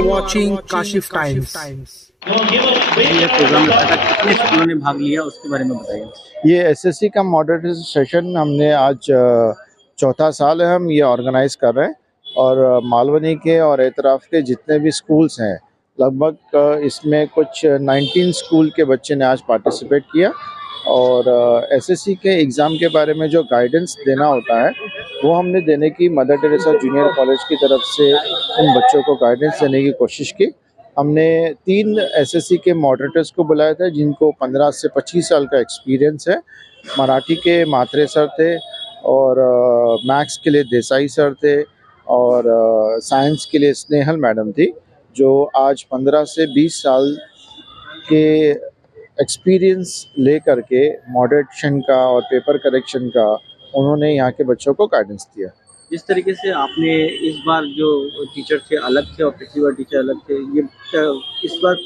are watching Kashif Times. ये programme रखा था, कितने स्कूलों ने भाग लिया उसके बारे में बताइए। ये एसएससी का मॉडरेटर सेशन हमने आज चौथा साल है हम ये ऑर्गेनाइज कर रहे हैं और मालवनी के और एतराफ़ के जितने भी स्कूल्स हैं लगभग इसमें कुछ 19 स्कूल के बच्चे ने आज पार्टिसिपेट किया और एसएससी के एग्ज़ाम के बारे में जो गाइडेंस देना होता है वो हमने देने की मदर टेरेसा जूनियर कॉलेज की तरफ से इन बच्चों को गाइडेंस देने की कोशिश की। हमने 3 एसएससी के मॉडरेटर्स को बुलाया था जिनको 15 से 25 साल का एक्सपीरियंस है। मराठी के मात्रे सर थे और मैथ्स के लिए देसाई सर थे और साइंस के लिए स्नेहल मैडम थी जो आज 15 से 20 साल के एक्सपीरियंस ले करके मॉडरेशन का और पेपर करेक्शन का उन्होंने यहाँ के बच्चों को गाइडेंस दिया। जिस तरीके से आपने इस बार जो टीचर थे अलग थे और पिछली बार टीचर अलग थे, ये इस बार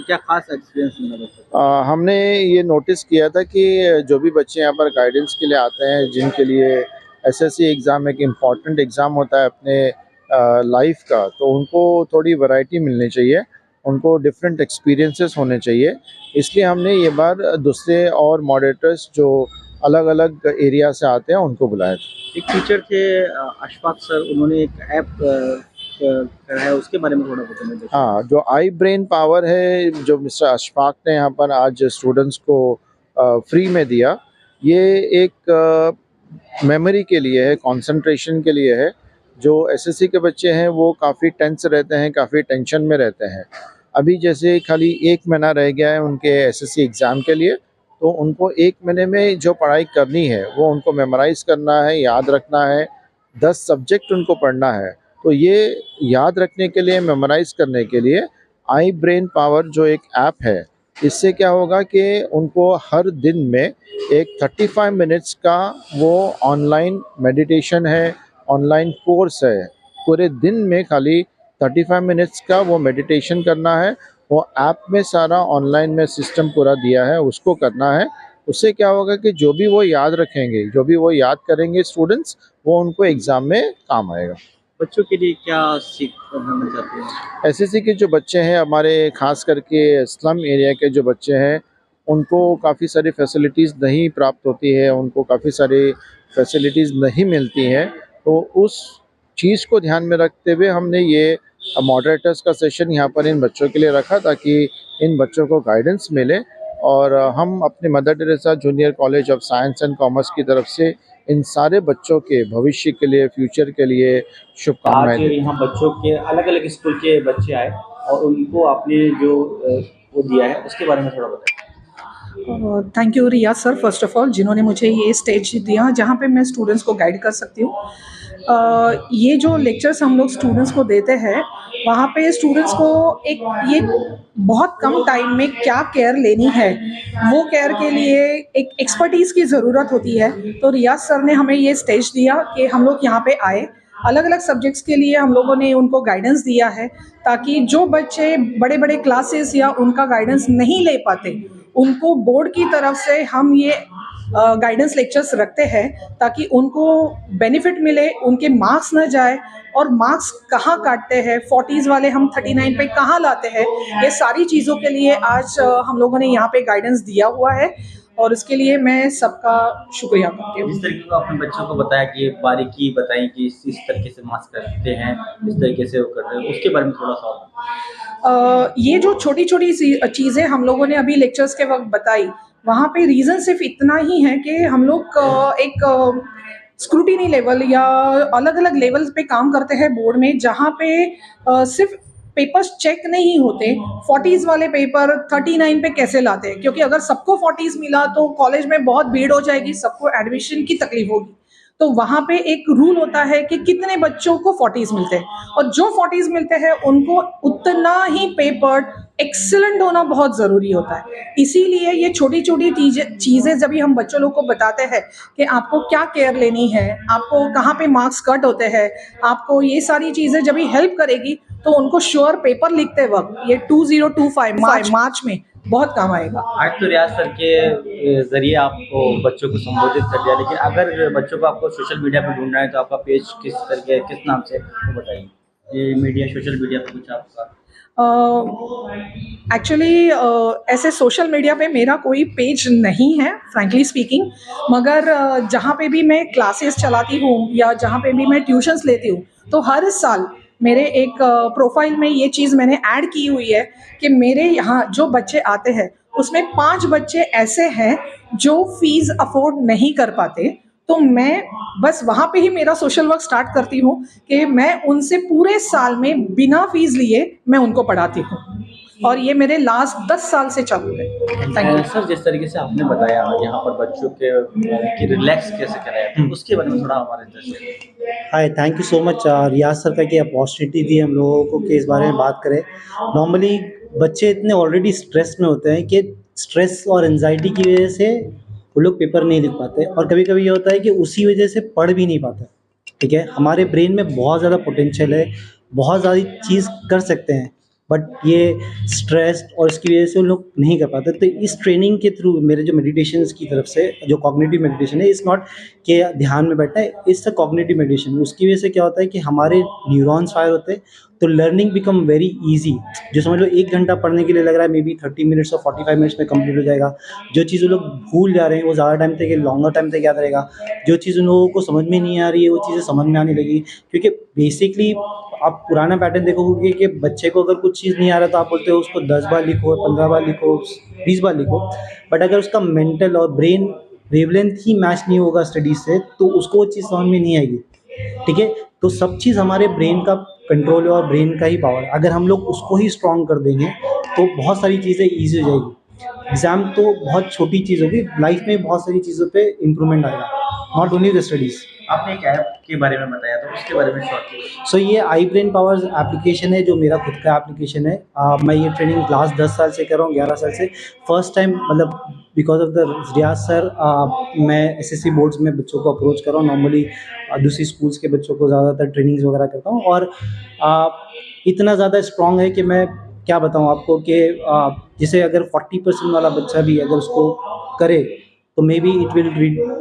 क्या खास एक्सपीरियंस मिला बच्चों? हमने ये नोटिस किया था कि जो भी बच्चे यहाँ पर गाइडेंस के लिए आते हैं जिनके लिए एसएससी एग्ज़ाम एक इम्पॉर्टेंट एग्ज़ाम होता है अपने लाइफ का, तो उनको थोड़ी वैरायटी मिलनी चाहिए, उनको डिफरेंट एक्सपीरियंसेस होने चाहिए। इसलिए हमने ये बार दूसरे और मॉडरेटर्स जो अलग अलग एरिया से आते हैं उनको बुलाया था। एक टीचर थे अशफाक सर, उन्होंने एक ऐप करा है, उसके बारे में थोड़ा बताइए। हाँ, जो आई ब्रेन पावर है जो मिस्टर अशफाक ने यहाँ पर आज स्टूडेंट्स को फ्री में दिया, ये एक मेमोरी के लिए है, कंसंट्रेशन के लिए है। जो एसएससी के बच्चे हैं वो काफ़ी टेंस रहते हैं, काफ़ी टेंशन में रहते हैं। अभी जैसे खाली 1 महीना रह गया है उनके एसएससी एग्ज़ाम के लिए, तो उनको 1 महीने में जो पढ़ाई करनी है वो उनको मेमोराइज़ करना है, याद रखना है, 10 सब्जेक्ट उनको पढ़ना है। तो ये याद रखने के लिए, मेमोराइज़ करने के लिए आई ब्रेन पावर जो एक ऐप है, इससे क्या होगा कि उनको हर दिन में एक 35 मिनट्स का वो ऑनलाइन मेडिटेशन है, ऑनलाइन कोर्स है। पूरे दिन में खाली 35 मिनट्स का वो मेडिटेशन करना है। वो ऐप में सारा ऑनलाइन में सिस्टम पूरा दिया है, उसको करना है। उससे क्या होगा कि जो भी वो याद रखेंगे, जो भी वो याद करेंगे स्टूडेंट्स, वो उनको एग्ज़ाम में काम आएगा। बच्चों के लिए क्या सीख करना चाहते हैं? एसएससी के जो बच्चे हैं हमारे, खास करके स्लम एरिया के जो बच्चे हैं, उनको काफ़ी सारी फैसिलिटीज़ नहीं प्राप्त होती है, उनको काफ़ी सारी फैसिलिटीज़ नहीं मिलती हैं। तो उस चीज़ को ध्यान में रखते हुए हमने ये मॉडरेटर्स का सेशन यहाँ पर इन बच्चों के लिए रखा ताकि इन बच्चों को गाइडेंस मिले और हम अपने mother Teresa junior college of science and commerce की तरफ से इन सारे बच्चों के भविष्य के लिए, फ्यूचर के लिए शुभकामनाएं। आज यहाँ बच्चों के अलग अलग स्कूल के बच्चे आए और उनको आपने जो वो दिया है उसके बारे में थोड़ा बताएं। Thank you Riya sir, first of all, जिन्होंने मुझे ये स्टेज दिया जहाँ पे मैं स्टूडेंट्स को गाइड कर सकती हूँ। ये जो लेक्चर्स हम लोग स्टूडेंट्स को देते हैं वहाँ पे स्टूडेंट्स को एक ये बहुत कम टाइम में क्या केयर लेनी है, वो केयर के लिए एक एक्सपर्टीज़ की ज़रूरत होती है। तो रियाज सर ने हमें ये स्टेज दिया कि हम लोग यहाँ पे आए, अलग अलग सब्जेक्ट्स के लिए हम लोगों ने उनको गाइडेंस दिया है ताकि जो बच्चे बड़े बड़े क्लासेस या उनका गाइडेंस नहीं ले पाते, उनको बोर्ड की तरफ से हम ये गाइडेंस लेक्चर्स रखते हैं ताकि उनको बेनिफिट मिले, उनके मार्क्स न जाए और मार्क्स कहाँ काटते हैं, 40s वाले हम 39 पे कहाँ लाते हैं, ये सारी चीज़ों के लिए आज हम लोगों ने यहाँ पे गाइडेंस दिया हुआ है और इसके लिए मैं सबका शुक्रिया करती हूँ। जिस तरीके को आपने बच्चों को बताया कि बारीकी बताई कि इस तरीके से मास्क करते हैं, इस तरीके से वो करते हैं, उसके बारे में थोड़ा सा ये जो छोटी छोटी चीज़ें हम लोगों ने अभी लेक्चर्स के वक्त बताई, वहाँ पे रीज़न सिर्फ इतना ही है कि हम लोग एक स्क्रूटिनी लेवल या अलग अलग लेवल्स पे काम करते हैं बोर्ड में, जहाँ पे सिर्फ पेपर्स चेक नहीं होते। 40s वाले पेपर 39 पे कैसे लाते हैं, क्योंकि अगर सबको 40s मिला तो कॉलेज में बहुत भीड़ हो जाएगी, सबको एडमिशन की तकलीफ होगी। तो वहाँ पे एक रूल होता है कि कितने बच्चों को 40s मिलते हैं और जो 40s मिलते हैं उनको उतना ही पेपर एक्सीलेंट होना बहुत ज़रूरी होता है। इसीलिए ये छोटी छोटी चीज़ें जब भी हम बच्चों लोग को बताते हैं कि आपको क्या केयर लेनी है, आपको कहाँ पे मार्क्स कट होते हैं, आपको ये सारी चीज़ें जब भी हेल्प करेगी तो उनको श्योर पेपर लिखते वक्त ये 2025 मार्च में बहुत काम आएगा। आज तो रियाज सर के जरिए आपको बच्चों को संबोधित कर दिया, लेकिन अगर बच्चों को आपको सोशल मीडिया पर ढूंढना है तो आपका पेज किस तरह किस नाम से वो बताइए। ये मीडिया, सोशल मीडिया पर कुछ आपका एक्चुअली ऐसे सोशल मीडिया पे मेरा कोई पेज नहीं है फ्रैंकली स्पीकिंग, मगर जहाँ पे भी मैं क्लासेस चलाती हूँ या जहाँ पे भी मैं ट्यूशन्स लेती हूँ तो हर साल मेरे एक प्रोफाइल में ये चीज़ मैंने ऐड की हुई है कि मेरे यहाँ जो बच्चे आते हैं उसमें 5 बच्चे ऐसे हैं जो फीस अफोर्ड नहीं कर पाते, तो मैं बस वहाँ पे ही मेरा सोशल वर्क स्टार्ट करती हूँ कि मैं उनसे पूरे साल में बिना फीस लिए मैं उनको पढ़ाती हूँ, और ये मेरे लास्ट 10 साल से चालू है। थैंक यू सर, जिस तरीके से आपने बताया यहाँ पर बच्चों के रिलैक्स कैसे कराया, उसके बारे में थोड़ा हमारे जैसे। Hi, thank you so much Riyaz sir का कि अपॉर्चुनिटी दी हम लोगों को कि इस बारे में बात करें। नॉर्मली बच्चे इतने ऑलरेडी स्ट्रेस में होते हैं कि स्ट्रेस और एंजाइटी की वजह से वो लोग पेपर नहीं लिख पाते, और कभी कभी ये होता है कि उसी वजह से पढ़ भी नहीं पाते। ठीक है, हमारे ब्रेन में बहुत ज़्यादा पोटेंशियल है, बहुत ज़्यादा चीज़ कर सकते हैं, बट ये स्ट्रेस और इसकी वजह से वो लोग नहीं कर पाते। तो इस ट्रेनिंग के थ्रू मेरे जो मेडिटेशन की तरफ से जो कॉग्निटिव मेडिटेशन है, इट्स नॉट कि ध्यान में बैठना है, इट्स अ कॉग्निटिव मेडिटेशन। उसकी वजह से क्या होता है कि हमारे न्यूरॉन्स फायर होते हैं, तो लर्निंग बिकम वेरी ईजी। जो समझ लो 1 घंटा पढ़ने के लिए लग रहा है, मे बी 30 मिनट्स और 45 मिनट्स में कंप्लीट हो जाएगा। जो चीज़ वो लोग भूल जा रहे हैं वो ज़्यादा टाइम तक, लॉन्गर टाइम तक याद रहेगा। जो चीज़ उन लोगों को समझ में नहीं आ रही है वो चीज़ें समझ में आने लगी, क्योंकि बेसिकली आप पुराना पैटर्न देखोगे कि बच्चे को अगर कुछ चीज़ नहीं आ रहा तो आप बोलते हो उसको 10 बार लिखो, 15 बार लिखो, 20 बार लिखो, बट अगर उसका मेंटल और ब्रेन वेवलेंथ ही मैच नहीं होगा स्टडीज से तो उसको वो चीज़ समझ में नहीं आएगी। ठीक है, तो सब चीज़ हमारे ब्रेन का कंट्रोल है और ब्रेन का ही पावर है। अगर हम लोग उसको ही स्ट्रॉन्ग कर देंगे तो बहुत सारी चीज़ें ईजी हो जाएगी। एग्ज़ाम तो बहुत छोटी चीज़ होगी, लाइफ में बहुत सारी चीज़ों पे इम्प्रूवमेंट आएगा, नॉट ओनली द स्टडीज़। आपने एक ऐप के बारे में बताया तो उसके बारे में शॉर्ट। सो ये आई ब्रेन पावर्स एप्लीकेशन है जो मेरा खुद का एप्लीकेशन है। मैं ये ट्रेनिंग लास्ट 10 साल से कर रहा हूँ, 11 साल से। फर्स्ट टाइम मतलब because of the Riyaz sir SSC एसएससी बोर्ड्स में बच्चों को अप्रोच कर रहा हूँ। नॉर्मली दूसरी स्कूल्स के बच्चों को ज़्यादातर ट्रेनिंग्स वगैरह करता हूँ, और इतना ज़्यादा स्ट्रॉन्ग है कि मैं क्या बताऊँ आपको कि जैसे अगर 40% वाला बच्चा भी अगर उसको करे तो maybe it will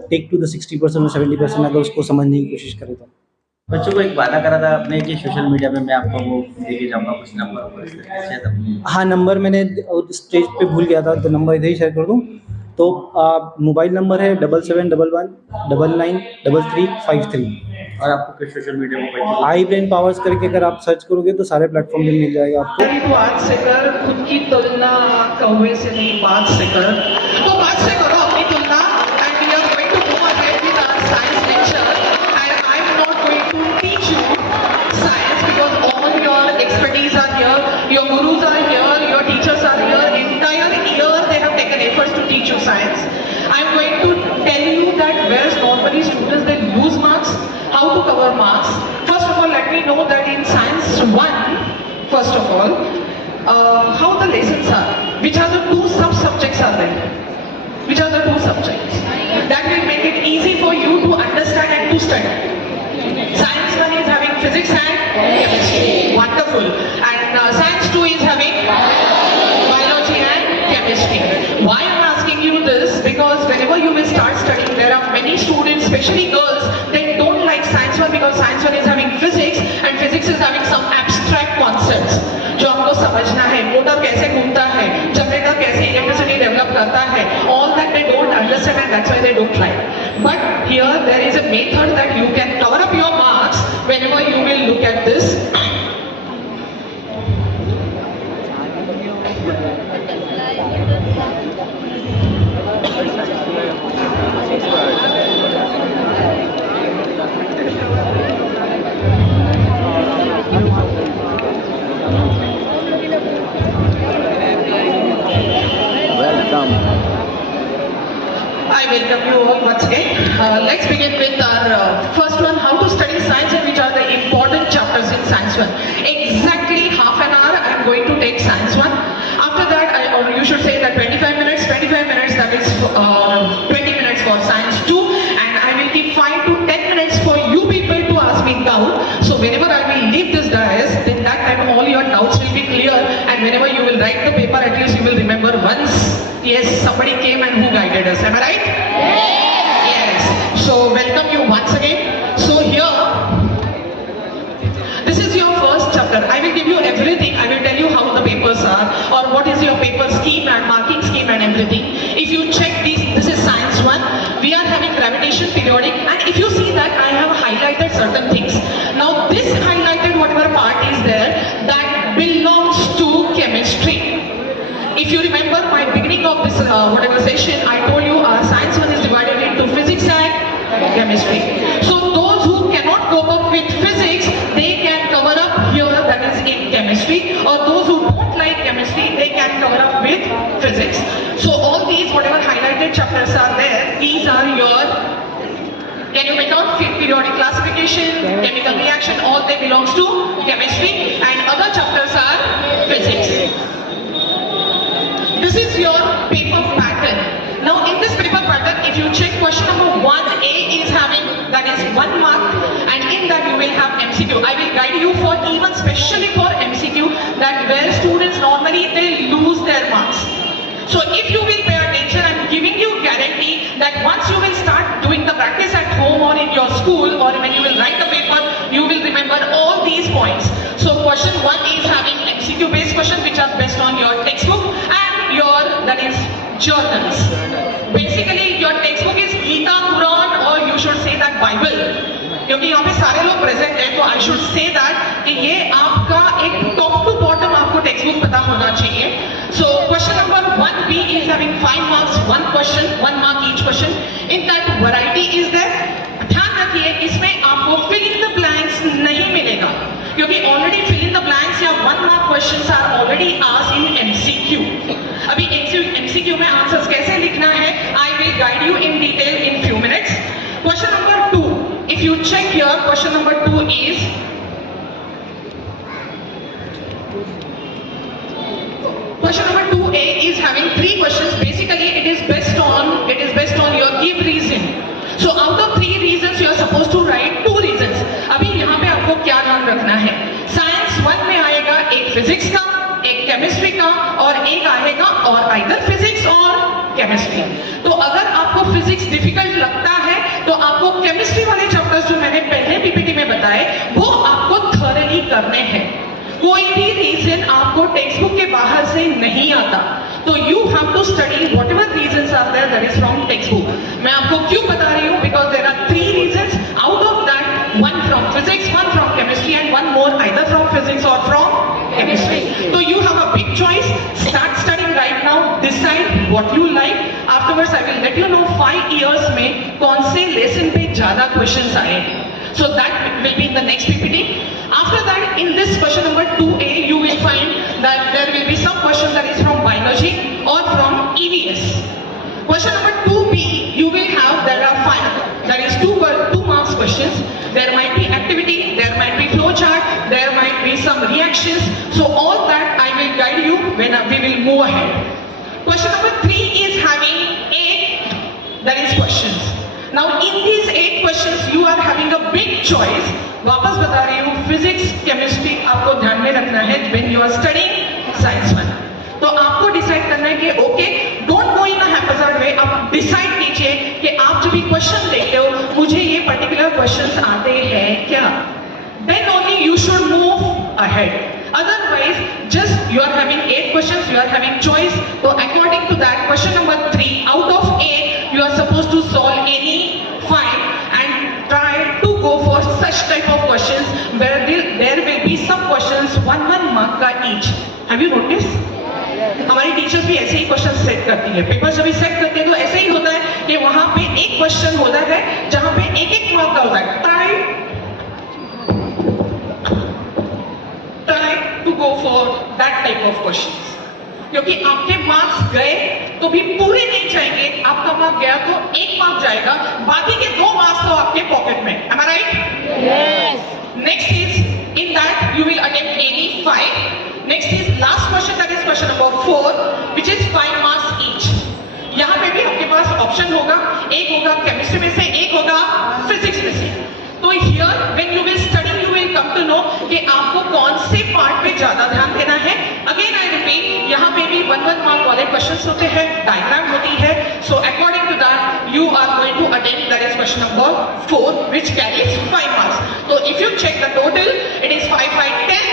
take to the 60% और 70% अगर उसको समझने की कोशिश करे तो। बच्चों को एक वादा करा था आपने कि सोशल मीडिया में मैं आपको वो देके जाऊंगा कुछ नंबर। हाँ, नंबर मैंने स्टेज पे भूल गया था तो नंबर इधर ही शेयर कर दूँ। तो मोबाइल नंबर है 7711993353। और आपको किस सोशल मीडिया में आई ब्रेन पावर्स करके अगर आप सर्च करोगे तो सारे प्लेटफॉर्म पे मिल जाएगा आपको। बात से कर खुद की तुलना कौवे से नहीं, बात से कर, तो बात से करो अपनी तुलना। And we are going to go ahead with our science lecture, and I am not going to teach you science because all your expertise are here, your gurus are here, your teachers are here, entire year they have taken efforts to teach you science. I am going to tell you that where normally students they lose marks, how to cover marks. First of all, let me know that in science 1, first of all, how the lessons are, which are the 2 sub-subjects are there, which are the 2 subjects that will make it easy for you to understand and to study. Science 1 is having physics and chemistry, wonderful, and science 2 is having biology and chemistry. Why I am asking you this? Because whenever you will start studying, there are many students, especially girls, they don't like science 1 because science 1 is having physics and physics is having some abstract concepts जो हमको समझना है। Motor कैसे घूमता है, generator कैसे electricity develop करता है, all that they don't understand and that's why they don't like. But here there is a method that you can cover up your marks whenever you will look at this. I welcome you all once again. Let's begin with our first one, how to study science and which are the important chapters in science 1. Exactly half an hour I am going to take science 1. After that, or you should say that 25 minutes, that is 20 minutes for science 2, and I will give 5 to 10 minutes for you people to ask me doubt. So whenever I will leave this dais, then that time all your doubts will be clear, and whenever you will write the paper, at least you will remember once, yes, somebody came and who guided us. Am I right? Yes. So welcome you once again. So here, this is your first chapter. I will give you everything. I will tell you how addition periodic, and if you see that I have highlighted certain things. Now this highlighted whatever part is there, that belongs to chemistry. If you remember my beginning of this whatever session, I told you our science one is divided into physics and chemistry. So those who cannot cope up with physics, they can cover up here, that is in chemistry, or those who don't like chemistry, they can cover up with physics. So all these whatever highlighted chapters are there, these are your, can you make out, periodic classification, chemical reaction, all they belongs to chemistry, and other chapters are physics. This is your paper pattern. Now in this paper pattern, if you check question number 1A is having, that is 1 mark, and in that you will have MCQ. I will guide you for even specially for MCQ, that where students normally they lose their marks. So if you will pay attention, I'm giving you guarantee that once you will start doing the practice at home or in your school, or when you will write the paper, you will remember all these points. So question 1 is having MCQ based questions which are based on your textbook and your, that is, journals. Basically your textbook is Gita, Quran, or you should say that Bible. क्योंकि यहाँ पे सारे लोग present हैं, तो I should say that कि ये आपका एक टॉप टू बॉटम आपको टेक्स्ट बुक पता होना चाहिए. So question number 1B is having 5 marks, 1 question, 1 mark each question. In that variety is there. ध्यान रखिए इसमें आपको fill in the blanks नहीं मिलेगा, क्योंकि already fill in the blanks या 1 mark questions are already asked in MCQ. अभी MCQ में आंसर्स कैसे लिखना है, I will guide you in detail in few minutes. Question number 2. If you check here, question number 2 is question number 2A is having 3 questions. Basically, it is based on your give reason. So out of 3 reasons, you are supposed to write 2 reasons. अभी यहाँ पे आपको क्या ध्यान रखना है? Science 1 में आएगा एक फिजिक्स का, एक केमिस्ट्री का, और एक आएगा और आइदर फिजिक्स और केमिस्ट्री. तो अगर आपको फिजिक्स डिफिकल्ट लगता है, तो आपको केमिस्ट्री वाले चैप्टर्स जो मैंने पहले पीपीटी में बताए, वो आपको थॉरली करने हैं. कोई भी रीजन आपको टेक्स्ट बुक के बाहर से नहीं आता, तो you have to study whatever reasons are there, that is from textbook. मैं आपको क्यों बता रही हूँ, because there are 3 reasons, out of that 1 from physics, 1 from chemistry and 1 more either from physics और फ्रॉम केमिस्ट्री. तो you have a big choice. Start studying right now, decide what you like. Afterwards I will let you know 5 years में कौन से lesson पे ज्यादा questions आए. So that will be in the next PPT. After that, in this question number 2A, you will find that there will be some question that is from biology or from EVS. Question number 2B, you will have, there are 5, that is 2 marks questions. There might be activity, there might be flow chart, there might be some reactions. So all that I will guide you when we will move ahead. Question number 3 is having 8, that is questions. Now in these 8 questions you are having a big choice. वापस बता रही हूँ, physics chemistry आपको ध्यान में रखना है when you are studying science 1. तो आपको डिसाइड करना है कि ओके, डोंट गो इन अ हैप्पीजार्ड वे. आप डिसाइड कीजिए कि आप जब भी क्वेश्चन देखते हो, मुझे ये पर्टिकुलर क्वेश्चंस आते हैं क्या. Then only you should move ahead. Otherwise, just you are having 8 questions, you are having choice. So according to that, question number 3 out of 8, you are supposed to solve any 5 and try to go for such type of questions where there will be some questions 1 mark का each. Have you noticed? हमारी teachers भी ऐसे ही question set करती है. Paper जब भी set करते हैं तो ऐसे ही होता है कि वहां पे एक क्वेश्चन होता है जहां पे एक मार्क का होता है. Try to go for that type of questions. क्योंकि आपके मार्क्स गए तो भी पूरे नहीं जाएंगे. आपका मार्क गया तो 1 मार्क जाएगा, बाकी के 2 मार्क्स तो आपके पॉकेट में. Am I right? Yes. Next is in that you will attempt any 5. Next is last question, that is question number 4, which is 5 marks each. यहाँ पे भी आपके पास ऑप्शन होगा, एक होगा केमिस्ट्री में से, एक होगा फिजिक्स में से. तो here when you will study you will come to know कि आपको कौन से पार्ट पे ज्यादा ध्यान देना है. Again I repeat, यहाँ पे भी 1 मार्क वाले क्वेश्चंस होते हैं, डायग्राम होती है. So according to that you are going to attempt, that is question number 4, which carries 5 marks. So if you check the total, it is 5, 5, 10.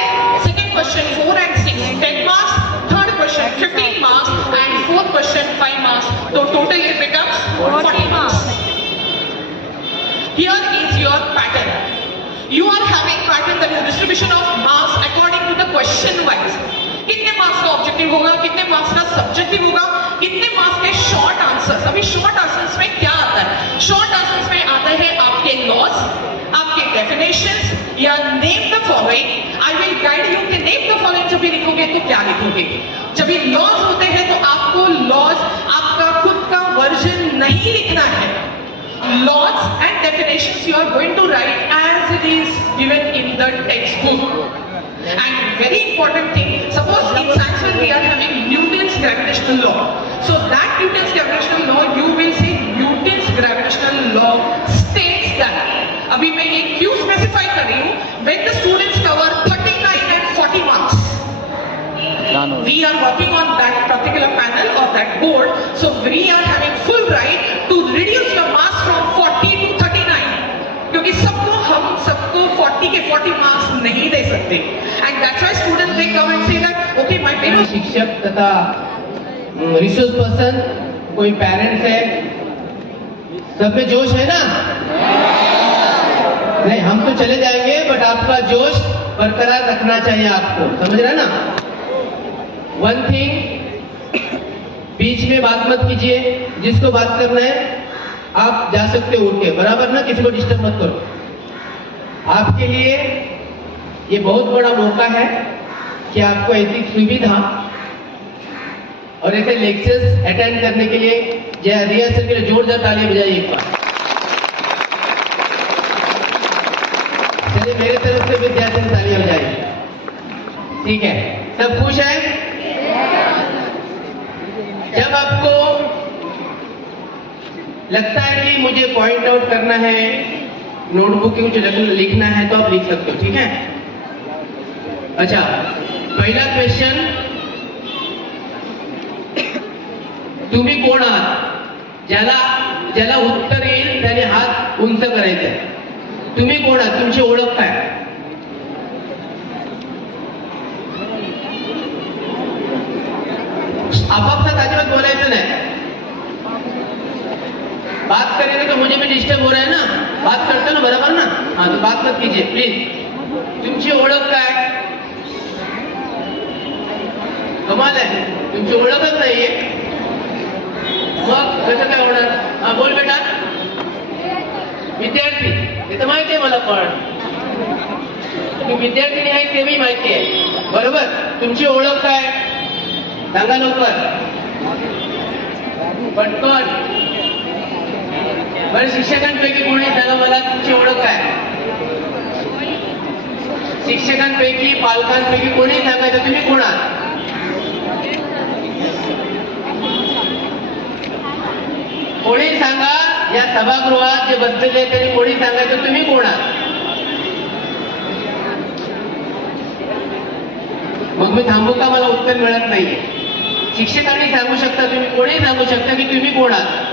Second question 4 and 6, 10 marks. Third question 15 marks and fourth question 5 marks. So total it becomes 40 marks. Here is your pattern. You are having pattern, that is distribution of marks according to the question wise. कितने marks का objective होगा, कितने marks का subjective होगा, कितने marks के short answers. अभी short answers में क्या आता है? शॉर्ट आंसर्स में आता है आपके लॉज, आपके डेफिनेशंस, या name the following. I will guide you कि नेम द फॉलोइंग जब भी लिखोगे तो क्या लिखोगे. जब भी लॉज होते हैं तो आपको लॉज आपका खुद का वर्जन नहीं लिखना है. Laws and definitions you are going to write as it is given in the textbook. And very important thing, suppose in science when we are having Newton's gravitational law. So that Newton's gravitational law, you will say Newton's gravitational law states that. अभी मैं ये क्यों specify कर रही हूँ? When the students cover 39 and 40 marks, we are working on that particular panel or that board, so we are having full right to reduce your marks from 40 to 39, क्योंकि हम सबको 40 के 40 मार्क्स नहीं दे सकते. And that's why students they come and say that okay my parents. शिक्षक तथा resource person, कोई parents है, सब में जोश है ना? नहीं, हम तो चले जाएंगे बट आपका जोश बरकरार रखना चाहिए आपको, समझ रहे ना? वन थिंग, बीच में बात मत कीजिए. जिसको बात करना है आप जा सकते हो उठ के, बराबर ना? किसी को डिस्टर्ब मत करो. आपके लिए ये बहुत बड़ा मौका है कि आपको ऐसी सुविधा और ऐसे लेक्चर्स अटेंड करने के लिए जय रिया सर के लिए जोरदार तालियां बजाइए एक बार. चलिए मेरे तरफ से विद्यार्थी ने तालियां बजाइए. ठीक है, सब खुश है? जब आपको लगता है कि मुझे पॉइंट आउट करना है, नोटबुक में कुछ लिखना है, तो आप लिख सकते हो. ठीक है? अच्छा, पहिला क्वेश्चन, तुम्ही कोण आहात? ज्याला उत्तर येईल त्याने हात उंच करायचा. तुम्ही कोण आहात? तुमची ओळख काय? आपापसात अजिबात बोलायचं नाही. बात करेंगे तो मुझे भी डिस्टर्ब हो रहा है ना. बात करते ना, बराबर ना? हाँ, तो बात मत कीजिए प्लीज. तुमची ओळख काय? कमाल आहे, तुमची ओळखच नाहीये. मग कसं काय होणार? हा, बोल बेटा. विद्यार्थी, हे तर माहिती आहे मला, पण तू विद्यार्थी आहे ते मी माहिती आहे, बरोबर? तुमची ओळख काय? सांगा लवकर, पटकन. बरं, शिक्षकांपैकी कोणी सांगा मला तुमची ओळख काय? शिक्षकांपैकी, पालकांपैकी कोणी सांगायचं तुम्ही कोण आहात? कोणी सांगा. या सभागृहात जे बसलेले त्यांनी कोणी सांगायचं तुम्ही कोण आहात? मग मी थांबू का? मला उत्तर मिळत नाहीये. शिक्षकांनी सांगू शकता, तुम्ही कोणी सांगू शकता की तुम्ही कोण आहात?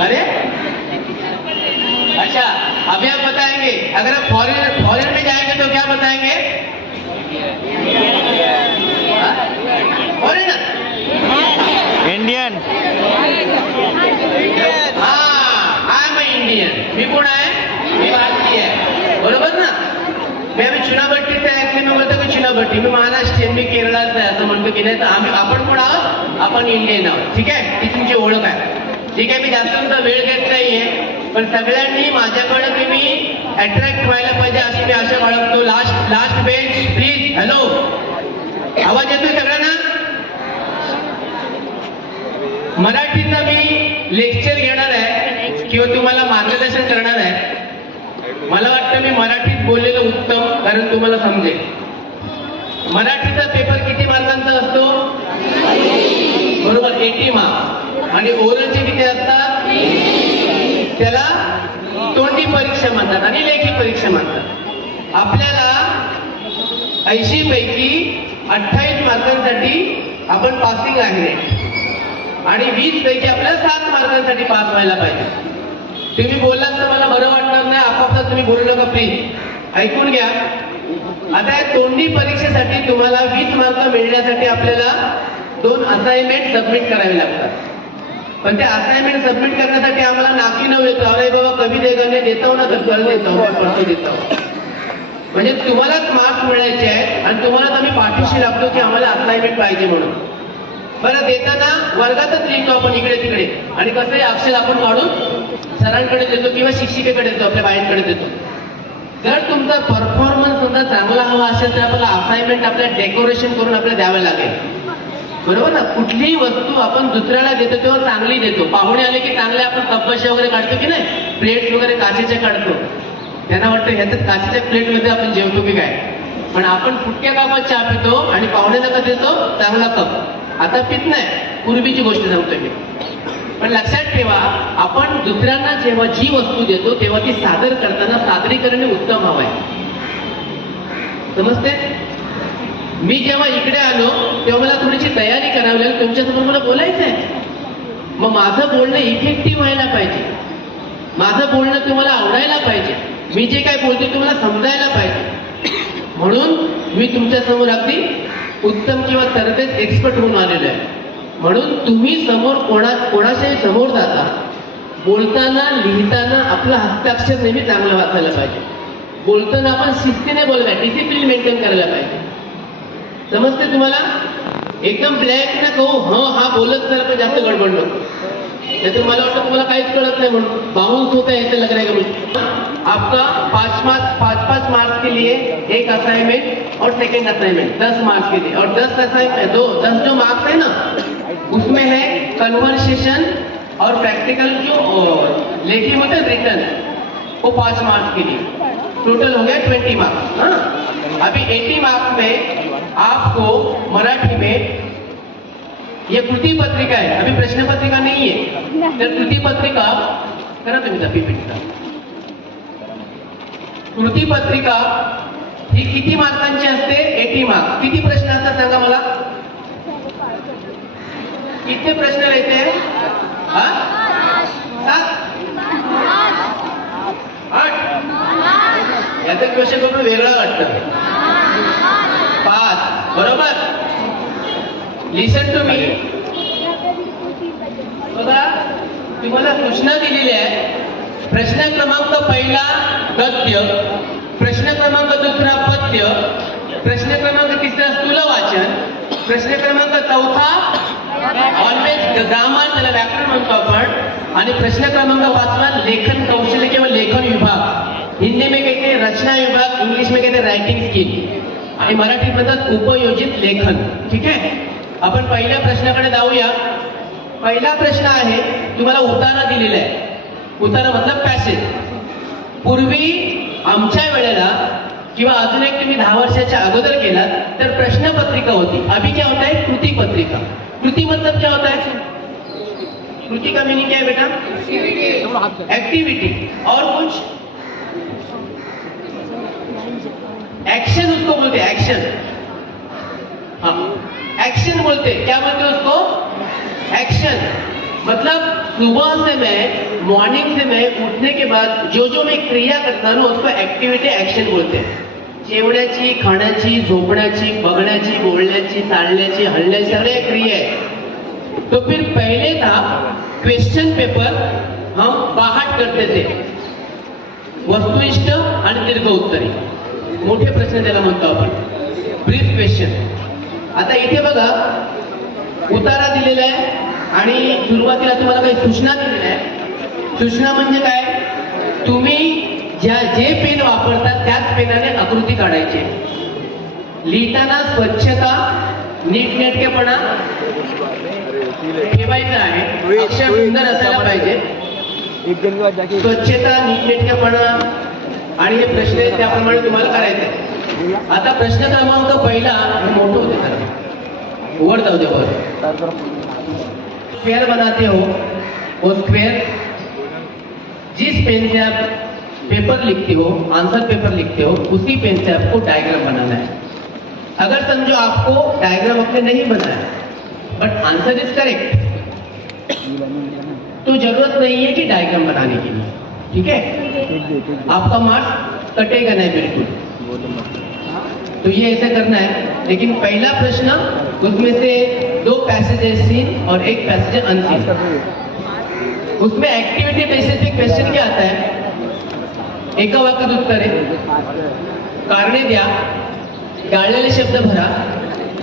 अरे अच्छा, अभी आप बताएंगे. अगर आप फॉरेन में जाएंगे तो क्या बताएंगे? Foreign, Indian. हाँ, आई एम इंडियन. मी कोण आहे? मी भारतीय आहे, बरोबर ना? मी आम्ही चुनाभट्टीचे ऐकले, मी बोलतो की चुनाभट्टी, मी महाराष्ट्रीयन, मी केरळाचा आहे असं म्हणतो की नाही. तर आपण कोण आहोत? आपण इंडियन आहोत. ठीक आहे, ती तुमची ओळख आहे. ठीक आहे, मी जास्त तुमचा वेळ घेत नाहीये, पण सगळ्यांनी माझ्याकडे तुम्ही अट्रॅक्ट व्हायला पाहिजे अशी मी आशा बाळगतो. Last bench please. हॅलो, आवाज येतोय सगळ्यांना? मराठीचं मी लेक्चर घेणार आहे किंवा तुम्हाला मार्गदर्शन करणार आहे. मला वाटतं मी मराठीत बोललेलं उत्तम, कारण तुम्हाला समजेल. मराठीचा पेपर किती मार्कांचा असतो? बरोबर, 80 मार्क्स. आणि ओरलचे किती असतात? त्याला तोंडी परीक्षा म्हणतात आणि लेखी परीक्षा म्हणतात. आपल्याला 80 पैकी 28 मार्कांसाठी आपण पासिंग आहे आणि 20 पैकी आपल्याला 7 मार्कांसाठी पास व्हायला पाहिजे. तुम्ही बोललात तर मला बरं वाटणार नाही. आपापसात तुम्ही बोलू नका प्लीज, ऐकून घ्या. आता या तोंडी परीक्षेसाठी तुम्हाला 20 मार्क मिळण्यासाठी आपल्याला 2 असाइनमेंट सबमिट करावे लागतात. पण त्या असाइनमेंट सबमिट करण्यासाठी आम्हाला नाकी नऊ येतो, अरे बाबा कभी देगा नाही, देता हूं ना तर कल देता हूं, परसों देता हूं. म्हणजे तुम्हालाच मार्क्स मिळायचे आहेत आणि तुम्हालाच आम्ही पाठीशी लागतो की आम्हाला असाइनमेंट पाहिजे म्हणून. बरं, देताना वर्गातच लिहितो आपण इकडे तिकडे, आणि कसंही अक्षर आपण काढून सरांकडे देतो किंवा शिक्षिकेकडे देतो, आपल्या बाईंकडे देतो. जर तुमचा परफॉर्मन्स सुद्धा चांगला हवा असेल तर आपल्याला असाइनमेंट आपल्या डेकोरेशन करून आपल्याला द्यावे लागेल. बरोबर ना? कुठलीही वस्तू आपण दुसऱ्याला देतो तेव्हा चांगली देतो. पाहुणे आले की चांगले आपण कपबशी वगैरे काढतो की नाही, प्लेट्स वगैरे काचेच्या काढतो. त्यांना वाटतं ह्याच्यात काचेच्या प्लेटमध्ये आपण जेवतो की काय, पण आपण फुटक्या कापात चहा पितो आणि पाहुण्याला का देतो चांगला कप. आता पित नाही, पूर्वीची गोष्ट सांगतोय मी. पण लक्षात ठेवा, आपण दुसऱ्यांना जेव्हा जी वस्तू देतो तेव्हा ती सादर करताना सादरीकरण उत्तम हवं आहे. समजते? मी जेव्हा इकडे आलो तेव्हा मला थोडीशी तयारी करावी लागेल, तुमच्यासमोर मला बोलायचं आहे. मग माझं बोलणं इफेक्टिव्ह व्हायला पाहिजे, माझं बोलणं तुम्हाला आवडायला पाहिजे, मी जे काय बोलते तुम्हाला समजायला पाहिजे. म्हणून मी तुमच्यासमोर अगदी उत्तम किंवा तरबेज एक्सपर्ट होऊन आलेलो आहे. म्हणून तुम्ही समोर कोणाच्याही समोर जाता, बोलताना लिहिताना आपलं हस्ताक्षर नेहमी चांगलं वाचायला पाहिजे. बोलताना आपण शिस्तीने बोलायला, डिसिप्लिन मेंटेन करायला पाहिजे. समजते तुम्हाला? एकदम ब्लॅक ना कहू हा बोलत झालं पण जास्त गडबड नको, नाहीतर मला वाटतं तुम्हाला काहीच कळत नाही म्हणून बाउंस होता है, ऐसे लग रहा है मुझे. आपका 5 मार्क्स के लिए एक असाइनमेंट और सेकंड असाइनमेंट 10 मार्क्स के लिए, और 10 असाइनमेंट 10 जो मार्क्स है ना उसमें है कन्वर्सेशन और प्रैक्टिकल जो लेखी होते हैं रिटर्न, वो 5 मार्क्स के लिए. टोटल हो गया 20 मार्क्स. हाँ, अभी 80 मार्क्स में आपको मराठी में ये कृति पत्रिका है, अभी प्रश्न पत्रिका नहीं है, तर कृति पत्रिका करा तुम्ही पीपीटी. कृती पत्रिका ही किती मार्कांची असते? 80 मार्क्स. किती प्रश्न असतात सांगा मला? किती प्रश्न रहते हैं? 7 8. याचं क्वेश्चन बघून वेगळं वाटतं. 5. बरोबर. Listen to me. बघा, तुम्हाला सूचना दिलेली आहे. प्रश्न क्रमांक पहिला गद्य, प्रश्न क्रमांक दुसरा पद्य, प्रश्न क्रमांक तिसरा स्थूल वाचन, प्रश्न क्रमांक चौथा ऑलवेज ग्रामर, त्याला व्याकरण म्हणतो आपण, आणि प्रश्न क्रमांक 5वां लेखन कौशल्य किंवा लेखन विभाग. हिंदी में कहते हैं रचना विभाग, इंग्लिश में कहते हैं रायटिंग स्किल, आणि मराठीत म्हणतात उपयोजित लेखन. ठीक आहे, आपण पहिल्या प्रश्नाकडे जाऊया. पहिला प्रश्न आहे, तुम्हाला उतारा दिलेला आहे. उतारा मतलब पॅसेज. पूर्वी आमच्या वेळेला किंवा अजून एक तुम्ही 10 वर्षाच्या अगोदर गेलात तर प्रश्नपत्रिका होती. अभी क्या होता है? कृति पत्रिका. कृति मतलब क्या होता है? कृति का मीनिंग क्या है बेटा? एक्टिविटी. और कुछ एक्शन उसको बोलते हैं, एक्शन. हाँ, एक्शन बोलते हैं. क्या बोलते हैं उसको? एक्शन. मतलब सुबह से मैं, मॉर्निंग से मैं उठने के बाद जो मैं क्रिया करता हूँ उसको एक्टिविटी, एक्शन बोलते हैं. जेवण्याची, खाण्याची, झोपण्याची, बघण्याची, बोलण्याची, चालण्याची, हलण्याची, सगळे क्रिया है. तो फिर पहले था क्वेश्चन पेपर, हम बाहट करते थे, वस्तुनिष्ठ आणि दीर्घ उत्तरी. मोठे प्रश्न त्याला म्हणतो आपण, ब्रीफ क्वेश्चन. आता इथे बघा उतारा दिलेला आहे आणि सुरुवातीला तुम्हाला काही सूचना दिलेल्या आहे. सूचना म्हणजे काय? तुम्ही जे पेन वापरतात त्याच पेनाने आकृती काढायची. लिहिताना स्वच्छता, नीटनेटकेपणा ठेवायचा आहे. अक्षर सुंदर असायला पाहिजे. स्वच्छता, नीटनेटकेपणा आणि हे प्रश्न आहेत त्याप्रमाणे तुम्हाला करायचे. आता प्रश्न क्रमांक पहिला मोठं होते, तर उघड जाऊ दे. स्क्वेयर बनाते हो, वो स्क्वेयर जिस पेन से आप पेपर लिखते हो, आंसर पेपर लिखते हो, उसी पेन से आपको डायग्राम बनाना है. अगर समझो आपको डायग्राम अपने नहीं बनाया बट आंसर इज करेक्ट, तो जरूरत नहीं है कि डायग्राम बनाने की. ठीक है, आपका मार्क्स कटेगा नहीं बिल्कुल. तो ये ऐसा करना है. लेकिन पहला प्रश्न, उसमें से 2 पैसेज सीन और 1 पैसेज अनसीन. उसमें एक्टिविटी बेसिस पे क्वेश्चन क्या आता है? एका वाक्यात उत्तर आहे, कारणे द्या, टाळलेले शब्द भरा,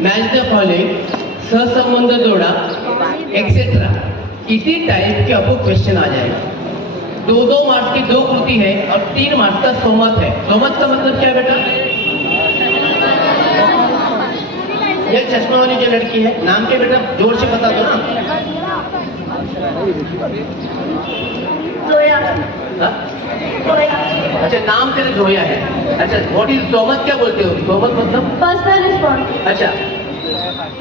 मॅच द फॉलोइंग, सहसंबंध जोड़ा, एक्सेट्रा. इसी टाइप के आपको क्वेश्चन आ जाएगा. 2-2 मार्क्स की 2 कृति है और 3 मार्क्स का सोमत है. सोमत का मतलब क्या है बेटा? ये चश्मा वाली जो लड़की है, नाम के बेटा जोर से बता दो ना. हाँ? अच्छा, नाम तेरा जोया है. अच्छा, व्हाट इज सोमत? क्या बोलते हो सोमत? मतलब पर्सनल रिस्पॉन्स. अच्छा,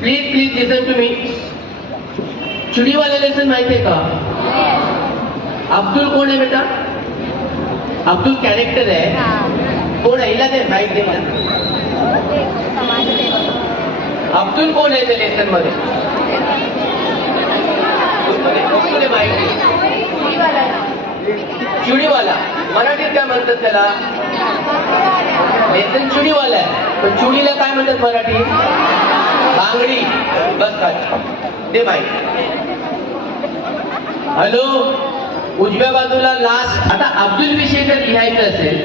प्लीज लिसन टू मी. चुड़ी वाले लेसन माहिती आहे का? अब्दुल कोण आहे बेटा? अब्दुल कॅरेक्टर आहे. कोण आहे? हिला दे माहिती दे मला. अब्दुल कोण आहे त्या लेसन मध्ये? माहिती चुडीवाला. मराठीत काय म्हणतात त्याला? लेसन चुडीवाला आहे, पण चुडीला काय म्हणतात मराठीत? बांगडी. बस काय ते माहिती. हॅलो, उजव्या बाजूला लास्ट. आता अब्दुल विषयी जर लिहायचं असेल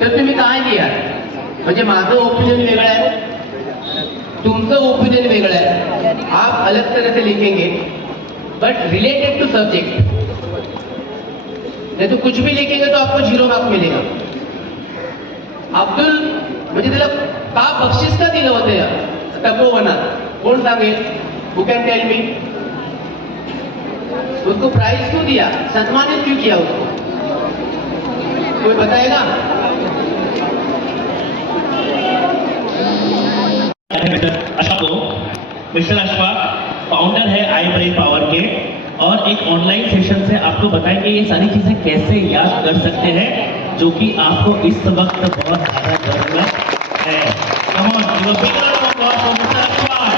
तर तुम्ही काय लिहा? म्हणजे माझं ओपिनियन वेगळं आहे, तुमचं ओपिनियन वेगळं आहे. आप अलग तरह से लिखेंगे बट रिलेटेड टू सब्जेक्ट. नहीं तो कुछ भी लिखेंगे तो आपको 0 मार्क मिलेगा. अब्दुल म्हणजे त्याला का बक्षीस का दिलं होतं तपोवनात? कोण सांगेल? Who can tell me? उसको प्राइज क्यों दिया? सम्मानित क्यों किया उसको? कोई बताएगा? मिस्टर अशफाक फाउंडर है आई ब्रेन पावर के, और एक ऑनलाइन सेशन से आपको बताएंगे ये सारी चीजें कैसे याद कर सकते हैं, जो कि आपको इस वक्त बहुत ज्यादा जरूरत है. Come on, give a big round of applause for Mr. Ashfaq.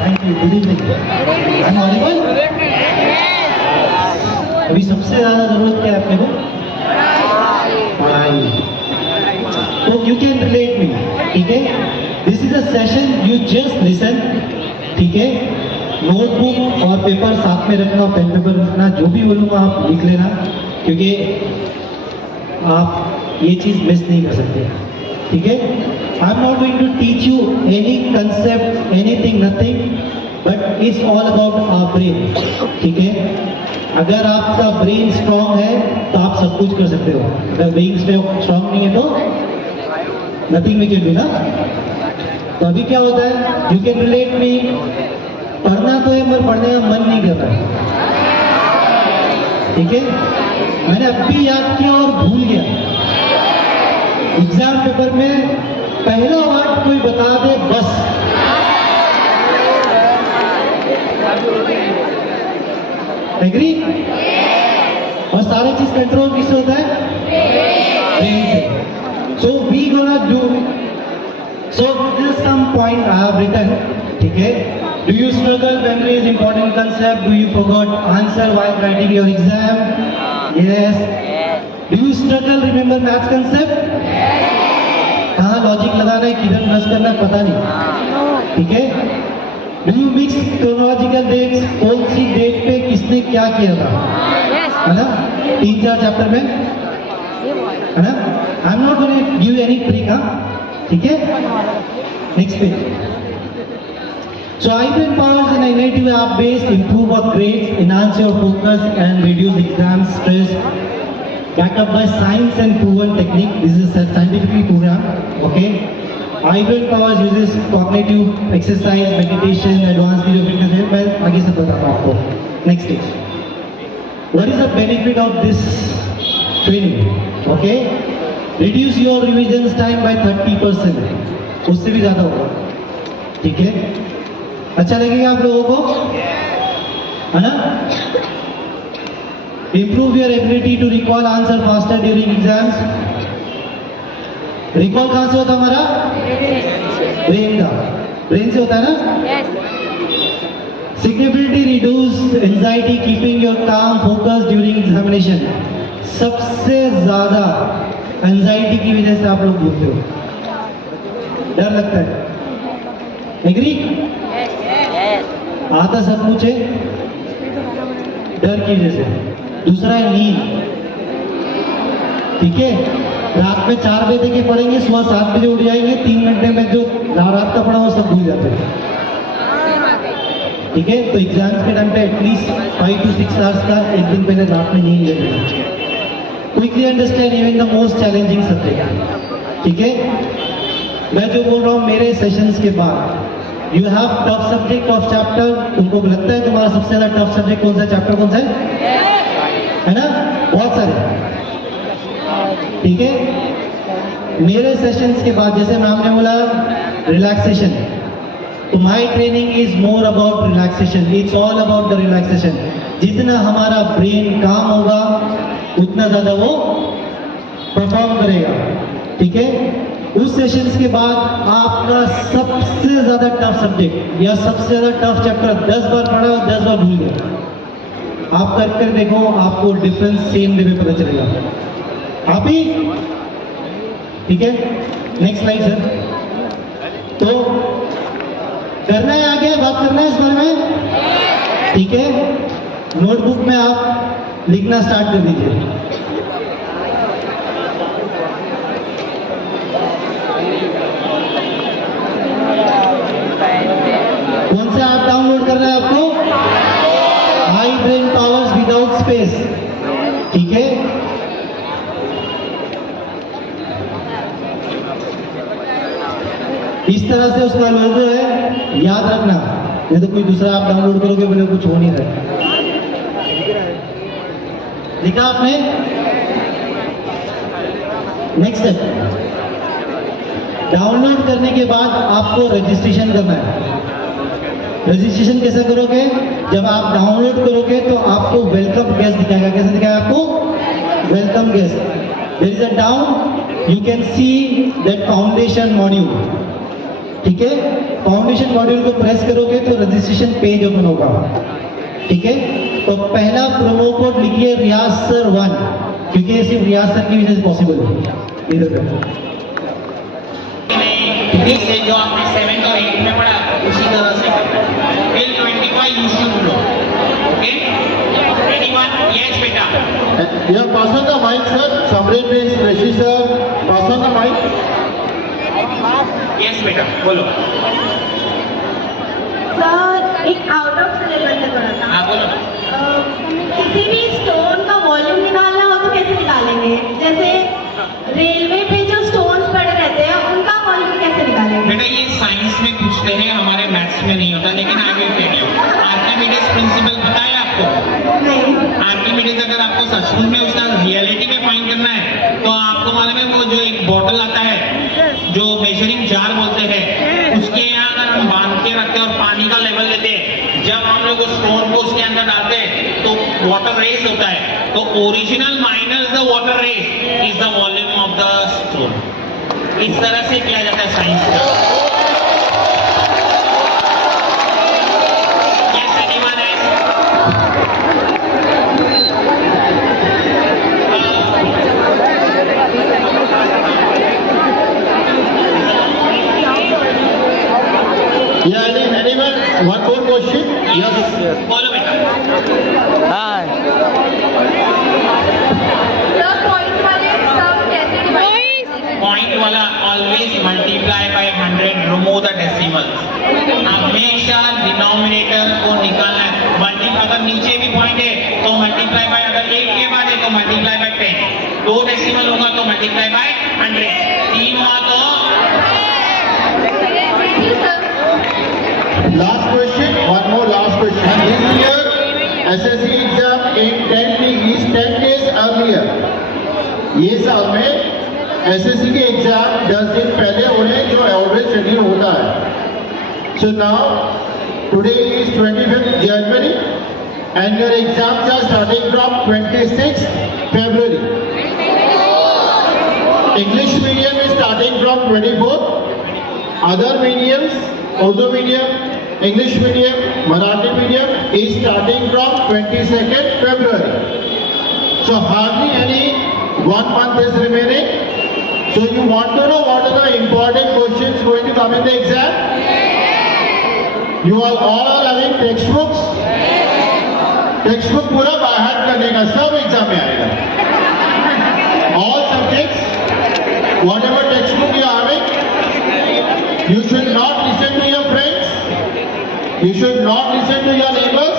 Thank you. Good evening. I'm audible? अभी सबसे ज्यादा जरूरत क्या है अपने को? पढ़ाई. तो यू कैन रिलेट मी. ठीक है, this is a session, you just listen. ठीक है, नोटबुक और पेपर साथ में रखना, पेन पेपर रखना, जो भी बोलूँगा आप लिख लेना, क्योंकि आप ये चीज़ मिस नहीं कर सकते. ठीक है, I am not going to teach you any concept, anything, nothing, but it's all about our brain. ठीक है, अगर आपका ब्रेन स्ट्रांग है तो आप सब कुछ कर सकते हो. अगर ब्रेन स्ट्रांग नहीं है तो नथिंग वी कैन डू ना. तो अभी क्या होता है, यू कैन रिलेट मी. पढ़ना तो है मगर पढ़ने का मन नहीं कर रहा. ठीक है, मैंने अब भी याद किया और भूल गया. एग्जाम पेपर में पहला वर्ड कोई बता दे बस. एग्री? और सारी चीज कंट्रोल किससे होता है? ब्रेन से. So we gonna do. So this is some point I have written. ठीक है, do you struggle? Memory is important concept. Do you forgot answer while writing your exam? Yes. Do you struggle? Remember maths concept? कहाँ logic लगाना है, किधर plus करना है, पता नहीं. ठीक है, do you mix chronological dates? कौन सी डेट पे किसने क्या किया था, है ना? 3-4 चैप्टर में, है ना? I am not going to give any trick, हाँ. ठीक है, next page. So iBrain powers an innovative app-based improve our grades, enhance your focus and reduce exam stress. Backed up by science and proven technique. This is a scientifically program. Okay. iBrain powers uses cognitive exercise, meditation, advanced video fitness. मैं आगे से बताता हूँ आपको. Next stage. What is the benefit of this training? Okay. Reduce your revisions time by 30%. उससे भी ज्यादा होगा. ठीक है, अच्छा लगेगा आप लोगों को, है ना? Improve your ability to recall answer faster during exams. Recall कहाँ से होता हमारा? ब्रेन का. ब्रेन से होता है ना? Significantly reduce anxiety, keeping your calm focus during examination. सबसे ज्यादा एंजाइटी की वजह से आप लोग बोलते हो, डर लगता है. एग्री? आधा सब कुछ है डर की वजह से, दूसरा है नींद। ठीक है, रात में 4 बजे के पढ़ेंगे, सुबह 7 बजे उठ जाएंगे, 3 घंटे में जो रात का पढ़ा वो सब भूल जाते हैं। ठीक है, तो एग्जाम्स के टाइम पे एटलीस्ट 5 to 6 आवर्स का एक दिन पहले रात में नींद लेना। Quickly understand even the most challenging subject. ठीक है, मैं जो बोल रहा हूँ मेरे सेशंस के बाद you have tough subject of chapter. तुमको लगता है तुम्हारा सबसे ज्यादा टफ सब्जेक्ट कौन सा, चैप्टर कौन सा है ना? बहुत सारे। ठीक है, मेरे सेशंस के बाद जैसे मैम ने बोला रिलैक्सेशन, तो my training is more about relaxation. It's all about the relaxation. जितना हमारा ब्रेन काम होगा उतना ज्यादा वो परफॉर्म करेगा। ठीक है, उस सेशंस के बाद आपका सबसे ज्यादा टफ सब्जेक्ट या सबसे ज्यादा टफ चैप्टर 10 बार पढ़ा और 10 बार भूल गया। आप कर देखो, आपको डिफरेंस सेम डे में पता चलेगा। आप ही ठीक है, नेक्स्ट स्लाइड सर। तो करना है आगे, बात करना है इस बारे में। ठीक है, नोटबुक में आप लिखना स्टार्ट कर दीजिए। कौन सा ऐप डाउनलोड करना है आपको? High brain powers without space. ठीक है, इस तरह से उसका लोगो है, याद रखना। नहीं तो कोई दूसरा आप डाउनलोड करोगे बोले कुछ हो नहीं रहा। लिखा आपने? नेक्स्ट स्टेप, डाउनलोड करने के बाद आपको रजिस्ट्रेशन करना है। रजिस्ट्रेशन कैसे करोगे? जब आप डाउनलोड करोगे तो आपको वेलकम गेस्ट दिखाएगा। कैसे दिखाएगा आपको? Welcome guest. There is a down, you can see that foundation module. ठीक है, फाउंडेशन मॉड्यूल को प्रेस करोगे तो रजिस्ट्रेशन पेज ओपन होगा। ठीक है, तो पहला प्रोमो कोड लिखिए रियाज सर 1, क्योंकि ये सिर्फ रियाज सर की वजह से पॉसिबल है। इधर से जो आपने 7 और 8 में पढ़ा उसी तरह से till 25 you should know. Okay, anyone? Yes बेटा। Yeah pass on the mic sir, Samrat please, Rishi sir, pass on the mic. Yes बेटा, बोलो। सर, एक आउट ऑफ सिलेबस से पढ़ा था। हाँ बोलो। किसी भी स्टोन का वॉल्यूम निकालना हो तो कैसे निकालेंगे? जैसे रेलवे पे जो स्टोन्स पड़े रहते हैं उनका वॉल्यूम कैसे निकालेंगे? बेटा ये साइंस में पूछते हैं, हमारे मैथ्स में नहीं होता, लेकिन I will tell you. Archimedes principle पता है आपको? नहीं। आर्किमिडीज अगर आपको सचमुच में उसका रियलिटी में फाइंड करना है तो आपको मालूम है वो जो एक बॉटल आता है जो मेजरिंग जार बोलते हैं, उसके यहाँ अगर हम बांध के रखते हैं और पानी का लेवल लेते हैं, जब हम लोग उस स्टोन को उसके अंदर डालते हैं तो वाटर रेस होता है। तो original minus the water rise is the volume of the stone. इस तरह से किया जाता है साइंस का। Yes, anyone else? Yeah, anyone? One more question? Yes. बोलो बेटा। हाँ, सर, पॉइंट वाले सब कैसे डिवाइड? पॉइंट वाला always multiply by 100, remove the decimal. हमेशा डिनोमिनेटर को निकालना है। मल्टीप्लाई, अगर नीचे भी पॉइंट है तो मल्टीप्लाई बाय, अगर 1 के बाद है तो मल्टीप्लाई बाय 10, 2 डेसिमल होगा तो मल्टीप्लाई बाय 100, 3 हुआ तो। Last question, one more last question. This year SSC exam in 10 days earlier. ये साल में SSC के एग्जाम 10 दिन पहले हो रहे हैं जो ऑलवेज शेड्यूल होता है। So now today is 25th January and your exams are starting from 26th February. English medium is starting from 24th. Other mediums, Urdu medium, English medium, Marathi medium is starting from 22nd February. So hardly any 1 month is remaining. So you want to know what are the important questions going to come in the exam? You all are having textbooks? Textbook पूरा बाहर करने का सब exam में आएगा. All subjects, whatever textbook you are having, you should not listen to your friends. You should not listen to your neighbors.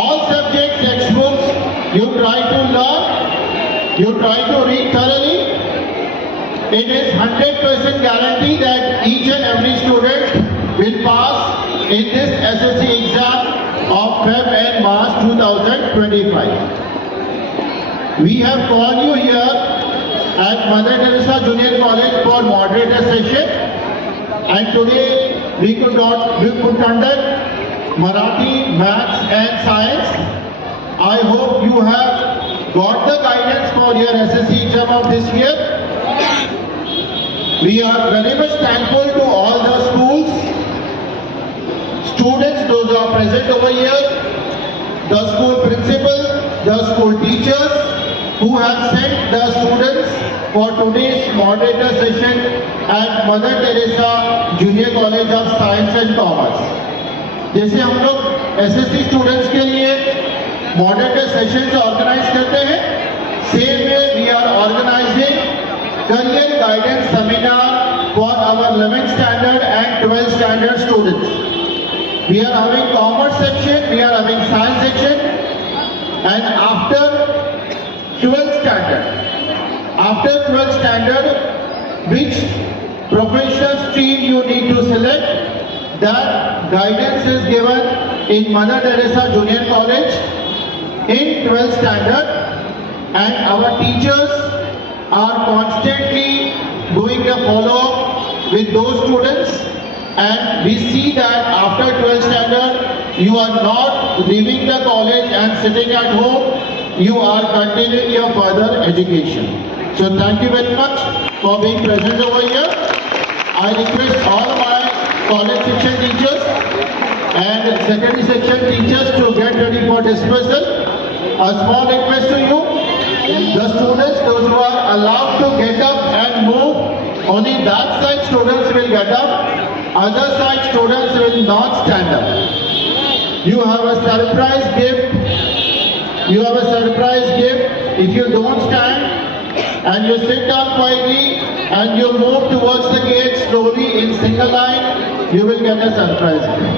All subject textbooks, you try to learn, you try to read thoroughly. It is 100% guarantee that each and every student will pass in this SSC exam of Feb and March 2025. We have called you here at Mother Teresa Junior College for moderator session, and today we could conduct Marathi, Maths and Science. I hope you have got the guidance for your SSC exam of this year. We are very much thankful to all the schools, students, those who are present over here, the school principal, the school teachers who have sent the students for today's moderator session at Mother Teresa Junior College of Science and Commerce. जैसे हम लोग SSC students के लिए moderator sessions organize करते हैं, same way we are organizing career guidance seminar for our 11th standard and 12th standard students. We are having commerce section, we are having science section, and after 12th standard, which professional stream you need to select, that guidance is given in Mother Teresa Junior College in 12th standard, and our teachers are constantly doing a follow-up with those students, and we see that after 12th standard you are not leaving the college and sitting at home, you are continuing your further education. So thank you very much for being present over here. I request all my college section teachers and secondary section teachers to get ready for dispersal. A small request to you, the students, those who are allowed to get up and move, only that side students will get up, other side students will not stand up. You have a surprise gift. You have a surprise gift. If you don't stand and you sit down quietly and you move towards the gate slowly in single line, you will get a surprise gift.